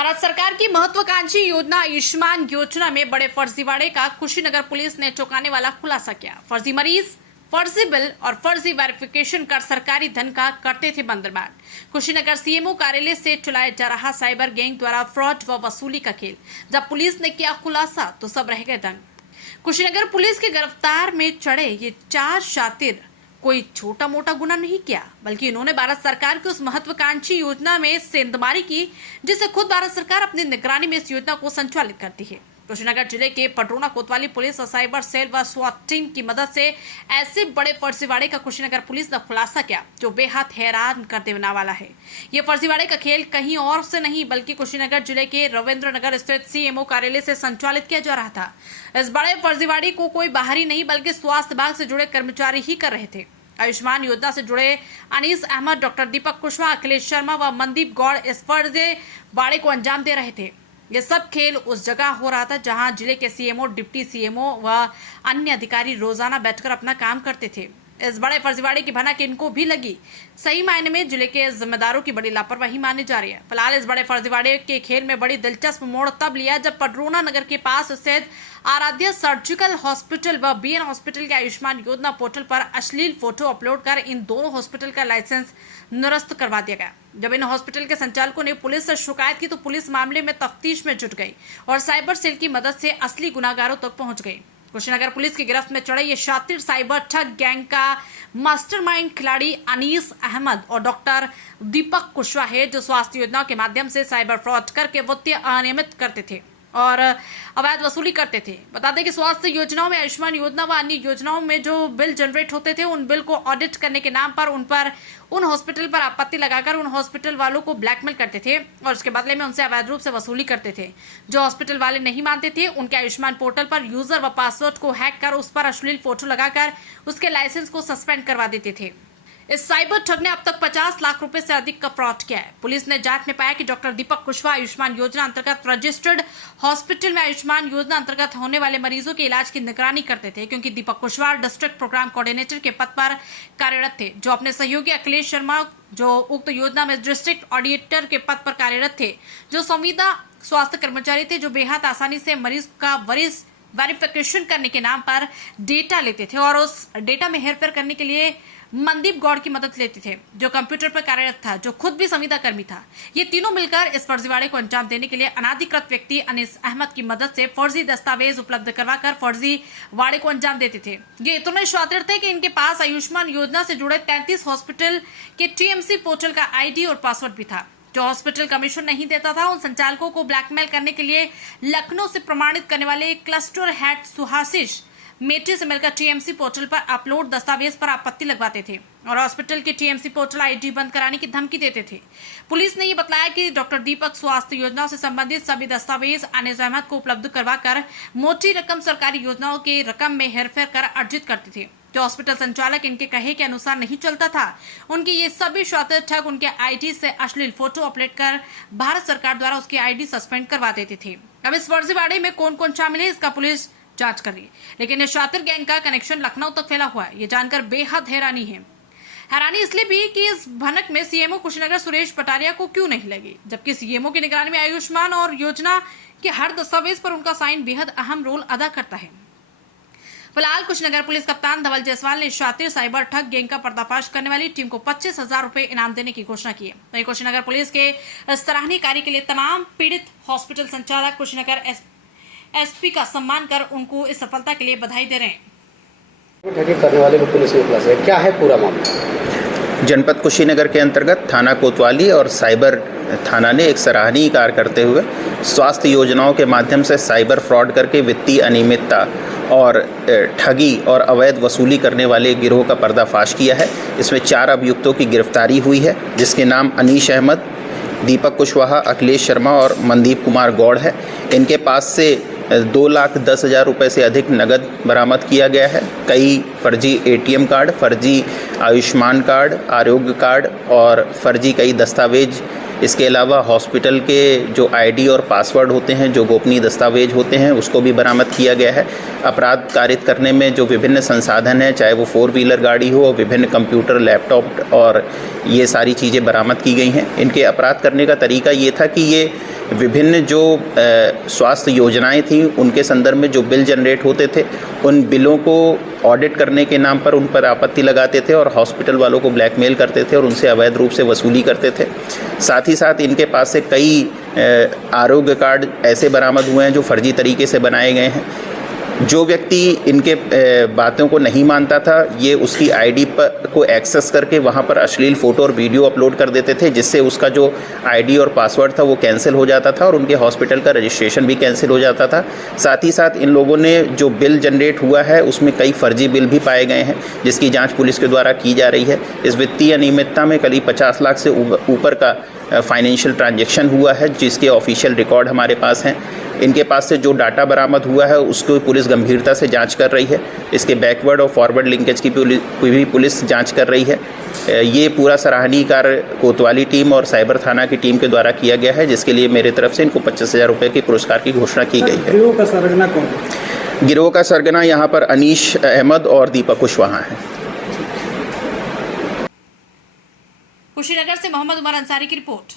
भारत सरकार की महत्वाकांक्षी योजना आयुष्मान योजना में बड़े फर्जीवाड़े का कुशीनगर पुलिस ने चौंकाने वाला खुलासा किया। फर्जी मरीज, फर्जी बिल और फर्जी वेरिफिकेशन कर सरकारी धन का करते थे बंदरबाट। कुशीनगर सीएमओ कार्यालय से चलाया जा रहा साइबर गैंग द्वारा फ्रॉड व वसूली का खेल। जब पुलिस ने किया खुलासा तो सब रह गए दंग। कुशीनगर पुलिस के गिरफ्तार में चढ़े ये 4 शातिर कोई छोटा मोटा गुना नहीं किया, बल्कि इन्होंने भारत सरकार की उस महत्वाकांक्षी योजना में सेंधमारी की जिसे खुद भारत सरकार अपनी निगरानी में इस योजना को संचालित करती है। कुशीनगर जिले के पटरोना कोतवाली पुलिस और साइबर सेल व स्वाट टीम की मदद से ऐसे बड़े फर्जीवाड़े का कुशीनगर पुलिस ने खुलासा किया जो बेहद हैरान कर देने वाला है। ये फर्जीवाड़े का खेल कहीं और से नहीं बल्कि कुशीनगर जिले के रविंद्र नगर स्थित सीएमओ कार्यालय से संचालित किया जा रहा था। इस बड़े फर्जीवाड़े को कोई बाहरी नहीं बल्कि स्वास्थ्य विभाग से जुड़े कर्मचारी ही कर रहे थे। आयुष्मान योजना से जुड़े अनीस अहमद, डॉक्टर दीपक कुशवाहा, अखिलेश शर्मा व मनदीप गौड़ इस फर्जीवाड़े को अंजाम दे रहे थे। ये सब खेल उस जगह हो रहा था जहां जिले के सीएमओ, डिप्टी सीएमओ व अन्य अधिकारी रोजाना बैठकर अपना काम करते थे। इस बड़े फर्जीवाड़े की भनक इनको भी लगी। सही मायने में जिले के जिम्मेदारों की बड़ी लापरवाही मानी जा रही है। फिलहाल इस बड़े फर्जीवाड़े के खेल में बड़ी दिलचस्प मोड़ तब लिया जब पटरोना नगर के पास स्थित आराध्या सर्जिकल हॉस्पिटल व बीएन हॉस्पिटल के आयुष्मान योजना पोर्टल पर अश्लील फोटो अपलोड कर इन दोनों हॉस्पिटल का लाइसेंस निरस्त करवा दिया गया। जब इन हॉस्पिटल के संचालकों ने पुलिस से शिकायत की तो पुलिस मामले में तफ्तीश में जुट गई और साइबर सेल की मदद से असली गुनाहगारों तक पहुंच गई। कुशीनगर पुलिस की गिरफ्त में चढ़े ये शातिर साइबर ठग गैंग का मास्टरमाइंड खिलाड़ी अनीस अहमद और डॉक्टर दीपक कुशवाहा है, जो स्वास्थ्य योजनाओं के माध्यम से साइबर फ्रॉड करके वित्तीय अनियमित करते थे और अवैध वसूली करते थे। बता दें कि स्वास्थ्य योजनाओं में आयुष्मान योजना व अन्य योजनाओं में जो बिल जनरेट होते थे उन बिल को ऑडिट करने के नाम पर उन हॉस्पिटल पर आपत्ति लगाकर उन हॉस्पिटल वालों को ब्लैकमेल करते थे और उसके बदले में उनसे अवैध रूप से वसूली करते थे। जो हॉस्पिटल वाले नहीं मानते थे उनके आयुष्मान पोर्टल पर यूजर व पासवर्ड को हैक कर उस पर अश्लील फोटो लगाकर उसके लाइसेंस को सस्पेंड करवा देते थे। इस साइबर ठग ने अब तक 50 लाख रुपए से अधिक का फ्रॉड किया है। पुलिस ने जांच में पाया कि डॉक्टर दीपक कुशवाहा आयुष्मान योजना अंतर्गत रजिस्टर्ड हॉस्पिटल में आयुष्मान योजना अंतर्गत होने वाले मरीजों के इलाज की निगरानी करते थे, क्योंकि दीपक कुशवाहा डिस्ट्रिक्ट प्रोग्राम कोऑर्डिनेटर के पद पर कार्यरत थे, जो अपने सहयोगी अखिलेश शर्मा जो उक्त योजना में डिस्ट्रिक्ट ऑडिटर के पद पर कार्यरत थे, जो संविदा स्वास्थ्य कर्मचारी थे, जो बेहद आसानी से मरीज का वेरिफिकेशन करने के नाम पर डेटा लेते थे और उस डेटा में हेरफेर करने के लिए मनदीप गौड़ की मदद लेते थे, जो कंप्यूटर पर कार्यरत था, जो खुद भी संविदा कर्मी था। ये तीनों मिलकर इस फर्जीवाड़े को अंजाम देने के लिए अनाधिकृत व्यक्ति अनीस अहमद की मदद से फर्जी दस्तावेज उपलब्ध करवाकर फर्जीवाड़े को अंजाम देते थे। ये इतने शातिर थे कि इनके पास आयुष्मान योजना से जुड़े 33 हॉस्पिटल के टीएमसी पोर्टल का आईडी और पासवर्ड भी था। जो हॉस्पिटल कमीशन नहीं देता था उन संचालकों को ब्लैकमेल करने के लिए लखनऊ से प्रमाणित करने वाले क्लस्टर हेड सुहासिश मेटे से मिलकर टीएमसी पोर्टल पर अपलोड दस्तावेज पर आपत्ति लगवाते थे और हॉस्पिटल के टीएमसी पोर्टल आईडी बंद कराने की धमकी देते थे। पुलिस ने ये बताया कि डॉक्टर दीपक स्वास्थ्य योजनाओं से संबंधित सभी दस्तावेज अनीस अहमद को उपलब्ध करवाकर मोटी रकम सरकारी योजनाओं की रकम में हेरफेर कर अर्जित करते थे। जो हॉस्पिटल संचालक इनके कहे के अनुसार नहीं चलता था, उनकी ये सभी शातिर ठग उनके आईडी से अश्लील फोटो अपलोड कर भारत सरकार द्वारा उसकी आईडी सस्पेंड करवा देते थे। अब इस फर्जीवाड़े में कौन कौन शामिल है इसका पुलिस जांच कर रही है, लेकिन इस शातिर गैंग का कनेक्शन लखनऊ तक फैला हुआ है। ये जानकर बेहद हैरानी है। हैरानी इसलिए भी कि इस भनक में सीएमओ कुशीनगर सुरेश पटारिया को क्यों नहीं लगी, जबकि सीएमओ की निगरानी में आयुष्मान और योजना के हर दस्तावेज पर उनका साइन बेहद अहम रोल अदा करता है। फिलहाल कुशीनगर पुलिस कप्तान धवल जायसवाल ने शातिर साइबर ठग गैंग का पर्दाफाश करने वाली टीम को 25,000 रुपए इनाम देने की घोषणा की है। वहीं कुशीनगर पुलिस के सराहनीय कार्य के लिए तमाम पीड़ित हॉस्पिटल संचालक कुशीनगर एसपी का सम्मान कर उनको इस सफलता के लिए बधाई दे रहे हैं। ठगी करने वाले को पुलिस ने खुलासा क्या है पूरा मामला? जनपद कुशीनगर के अंतर्गत थाना कोतवाली और साइबर थाना ने एक सराहनीय कार्य करते हुए स्वास्थ्य योजनाओं के माध्यम से साइबर फ्रॉड करके वित्तीय अनियमितता और ठगी और अवैध वसूली करने वाले गिरोह का पर्दाफाश किया है। इसमें 4 अभियुक्तों की गिरफ्तारी हुई है, जिसके नाम अनीस अहमद, दीपक कुशवाहा, अखिलेश शर्मा और मनदीप कुमार गौड़ है। इनके पास से 2,10,000 रुपये से अधिक नकद बरामद किया गया है। कई फर्जी एटीएम कार्ड, फर्जी आयुष्मान कार्ड, आरोग्य कार्ड और फर्जी कई दस्तावेज, इसके अलावा हॉस्पिटल के जो आईडी और पासवर्ड होते हैं, जो गोपनीय दस्तावेज होते हैं, उसको भी बरामद किया गया है। अपराध कारित करने में जो विभिन्न संसाधन हैं, चाहे वो 4 व्हीलर गाड़ी हो, विभिन्न कंप्यूटर, लैपटॉप और ये सारी चीज़ें बरामद की गई हैं। इनके अपराध करने का तरीका ये था कि ये विभिन्न जो स्वास्थ्य योजनाएं थी उनके संदर्भ में जो बिल जनरेट होते थे, उन बिलों को ऑडिट करने के नाम पर उन पर आपत्ति लगाते थे और हॉस्पिटल वालों को ब्लैकमेल करते थे और उनसे अवैध रूप से वसूली करते थे। साथ ही साथ इनके पास से कई आरोग्य कार्ड ऐसे बरामद हुए हैं जो फर्जी तरीके से बनाए गए हैं। जो व्यक्ति इनके बातों को नहीं मानता था, ये उसकी आईडी को एक्सेस करके वहाँ पर अश्लील फ़ोटो और वीडियो अपलोड कर देते थे, जिससे उसका जो आईडी और पासवर्ड था वो कैंसिल हो जाता था और उनके हॉस्पिटल का रजिस्ट्रेशन भी कैंसिल हो जाता था। साथ ही साथ इन लोगों ने जो बिल जनरेट हुआ है उसमें कई फर्जी बिल भी पाए गए हैं, जिसकी जाँच पुलिस के द्वारा की जा रही है। इस वित्तीय अनियमितता में करीब 50 लाख से ऊपर का फाइनेंशियल ट्रांजैक्शन हुआ है, जिसके ऑफिशियल रिकॉर्ड हमारे पास हैं। इनके पास से जो डाटा बरामद हुआ है उसको पुलिस गंभीरता से जांच कर रही है। इसके बैकवर्ड और फॉरवर्ड लिंकेज की भी पुलिस जांच कर रही है। ये पूरा सराहनीय कार्य कोतवाली टीम और साइबर थाना की टीम के द्वारा किया गया है, जिसके लिए मेरे तरफ से इनको 25,000 रुपये के पुरस्कार की घोषणा की गई है। गिरोह का सरगना कौन है? गिरोह का सरगना यहाँ पर अनीश अहमद और दीपक कुशवाहा हैं। कुशीनगर से मोहम्मद उमर अंसारी की रिपोर्ट।